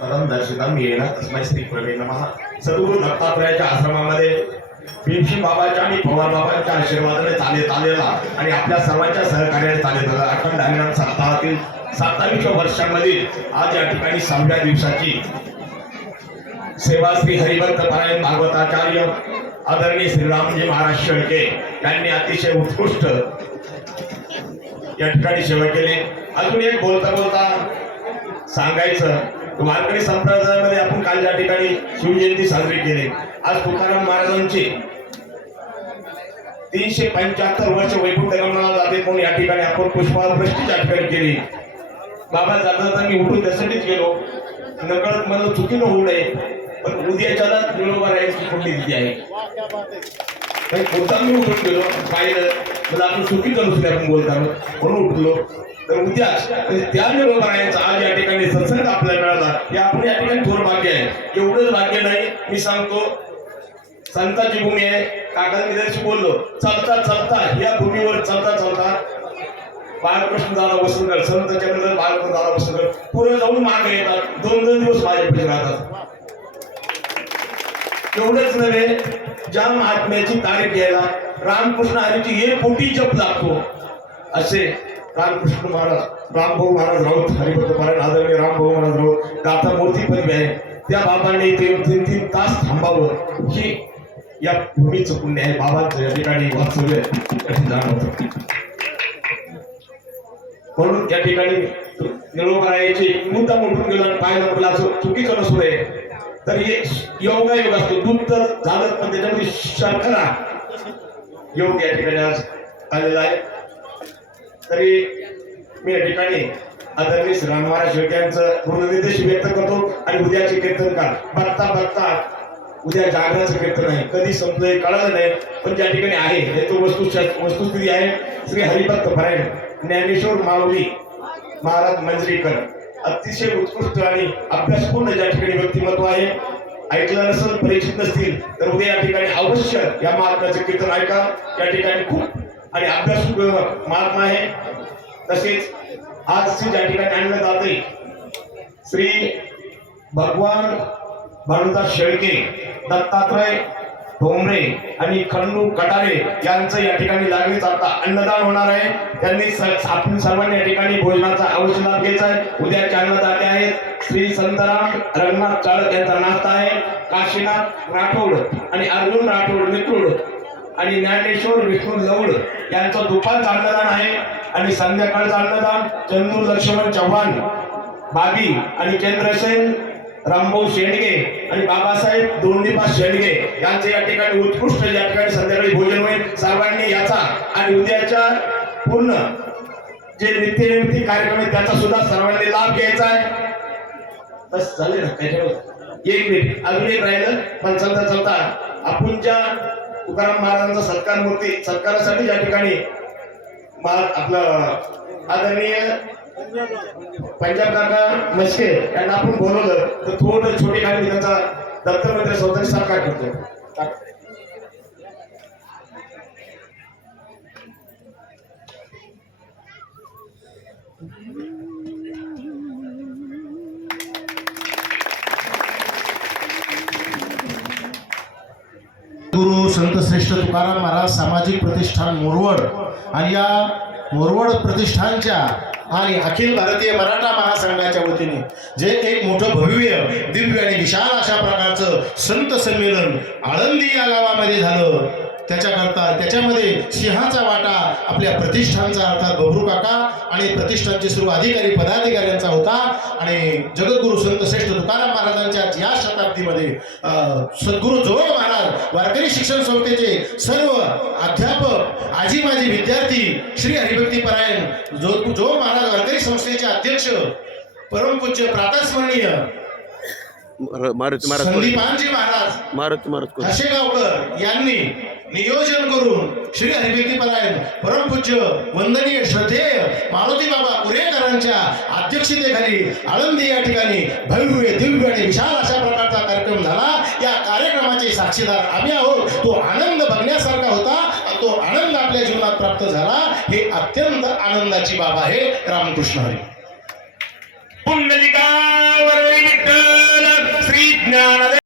परम दर्शनम येण तस्मै श्री गुरवे नमः. सद्गुरु दत्तात्रयाच्या आश्रमामध्ये भीमशी बाबाच्या आणि पवार बाबांच्या आशीर्वादाने चालत आलेला आणि आपल्या सर्वांच्या सहकार्याने चालत आला अखंड हरिनाम सप्ताहातील सत्तावीसच्या वर्षांमध्ये आज या ठिकाणी सहाव्या दिवसाची सेवा श्री हरिभक्त पारायण भागवताचार्य आदरणीय श्रीरामजी महाराज शेळके यांनी अतिशय उत्कृष्ट या ठिकाणी सेवा केली. अजून एक बोलता बोलता सांगायचं वारकरी संप्रदायामध्ये आपण काल ज्या ठिकाणी शिवजयंती साजरी केली आज तुकाराम महाराजांची तीनशे पंच्याहत्तर वर्ष वैकुंठ गमनाला जाते म्हणून या ठिकाणी आपण पुष्पावृष्टी त्या ठिकाणी केली. बाबा जाता जाता मी उठून त्यासाठीच गेलो. नकळत मला चुकीनं होऊ नये पण उद्याच्या निरोबा राहायची कुठली विधी आहे. काही कोणता मी उठून गेलो पाहिलं मला आपण चुकीचं नसते आपण बोलताना. म्हणून उठलो तर उद्या म्हणजे त्या राहायचा आज या ठिकाणी सत्संग आपल्याला मिळाला. हे आपण या ठिकाणी थोर भाग्य आहे. एवढंच भाग्य नाही. मी सांगतो संताची भूमी आहे. काका निदर्शी बोललो चालता चालता या भूमीवर चालता चालता. बाळकृष्ण दादा वसुंकर संताच्या नंतर बाळकृष्ण दादा वसुंकर पुढे जाऊन मागे येतात. दोन दोन दिवस माझ्यापाशी राहतात. एवढंच नव्हे ज्या महात्म्याची तारीख घ्यायला रामकृष्ण हरीची एक कोटी जप लागतो. असे रामकृष्ण महाराज रामभाऊ महाराज राऊत हरिभक्त महाराज आदरणीय रामभाऊ महाराज राऊत दाता मूर्ती पण आहे त्या बाबांनी ते तीन तीन तास थांबावं. ही या भूमीचं पुण्य आहे. बाबांचं या ठिकाणी वाचवलं जाणवतं. म्हणून त्या ठिकाणी निरोगरायाची मुद्दा म्हणून गेला आणि म्हटलं असं चुकीचं नसू नये. तर हे योगा योग असतो दूध तर झालं पण त्याच्यामध्ये शर्करा योग या ठिकाणी आज आलेला आहे. तरी मी या ठिकाणी आदरणीय श्रीराम महाराज शेळके यांचं पूर्णनिर्देश व्यक्त करतो आणि उद्याचे कीर्तनकार बघता बघता उद्या जागरणाचं कीर्तन आहे. कधी संपलंय कळलं नाही पण ज्या ठिकाणी आहे हे तो वस्तू वस्तुस्थिती आहे. श्री हरिभक्त पारायण ज्ञानेश्वर मावली महाराज मंजरीकर. अतिशय उत्कृष्ट आणि अभ्यासपूर्ण ज्या ठिकाणी व्यक्तिमत्व आहे ऐकलं नसेल परिचित नसतील तर उद्या या ठिकाणी अवश्य या महात्म्याचे कीर्तन ऐका. या ठिकाणी खूप आणि अभ्यास महात्मा आहे. तसेच आजची ज्या ठिकाणी आणलं जाते श्री भगवान भानुदास शेळके दत्तात्रय ठोंबरे आणि खंडू कटारे यांचं या ठिकाणी लागलीच आता अन्नदान होणार आहे. त्यांनी आपण सर्वांनी या ठिकाणी भोजनाचा अवश्य लाभ घ्यायचा आहे. उद्याचे अन्नदाते आहेत. श्री संतराम रंगनाथ चाळक यांचा नाश्ता आहे. काशीनाथ राठोड आणि अर्जुन राठोड मित्रोड आणि ज्ञानेश्वर विष्णू लवड यांचं दुपारचं अन्नदान आहे. आणि संध्याकाळचं अन्नदान चंदूर लक्ष्मण चव्हाण बाबी आणि चंद्रसेन रामभाऊ शेंडगे आणि बाबासाहेब दोंडीपास शेंडगे यांचे या ठिकाणी उत्कृष्ट या ठिकाणी संध्याकाळी भोजन होईल. सर्वांनी याचा आणि उद्याच्या पूर्ण जे नित्यनिमित्ती कार्यक्रम आहे त्याचा सुद्धा सर्वांनी लाभ घ्यायचा आहे. बस झाले ना काय एक मिनिट. अजून एक राहिलं. पण चलता चलता. आपण ज्या तुकाराम महाराजांचा सत्कार मूर्ती सत्कारासाठी या ठिकाणी आपलं आदरणीय पंजाब काका मस्के यांना आपण बोलवलं तर थोडं छोटी गाडी त्यांचा दत्त मंदिर स्वतःची सत्कार करतो गुरु संत श्रेष्ठ तुकाराम महाराज सामाजिक प्रतिष्ठान मोरवड. आणि या मोरवड प्रतिष्ठानच्या आणि अखिल भारतीय मराठा महासंघाच्या वतीने जे एक मोठं भव्य दिव्य आणि विशाल अशा प्रकारचं संत संमेलन आळंदी या गावामध्ये झालं. त्याच्याकरता त्याच्यामध्ये सिंहाचा वाटा आपल्या प्रतिष्ठानचा अर्थात बबरू काका आणि प्रतिष्ठानचे सर्व अधिकारी पदाधिकाऱ्यांचा होता. आणि जगद्गुरु संत श्रेष्ठ तुकाराम महाराजांच्या या शताब्दीमध्ये अं, सद्गुरु जोग महाराज वारकरी शिक्षण संस्थेचे सर्व अध्यापक आजी माजी विद्यार्थी श्री हरिभक्ती परायण जो जोग महाराज वारकरी संस्थेचे अध्यक्ष परमपूज्य प्रातस्मरणीय मारुती महाराज संदीपानजी महाराज मारुती महाराज हशेगावकर यांनी नियोजन करून श्री हरिभक्ती परायण परमपूज्य वंदनीय श्रद्धेय मारुती बाबा कुरेकरांच्या अध्यक्षतेखाली आळंदी या ठिकाणी भव्य दिव्य आणि विशाल अशा प्रकारचा कार्यक्रम झाला. या कार्यक्रमाचे साक्षीदार आम्ही आहोत. तो आनंद बघण्यासारखा होता. तो आनंद आपल्या जीवनात प्राप्त झाला. हे अत्यंत आनंदाची बाब आहे. रामकृष्ण हरी. पुंडलिका श्री ज्ञान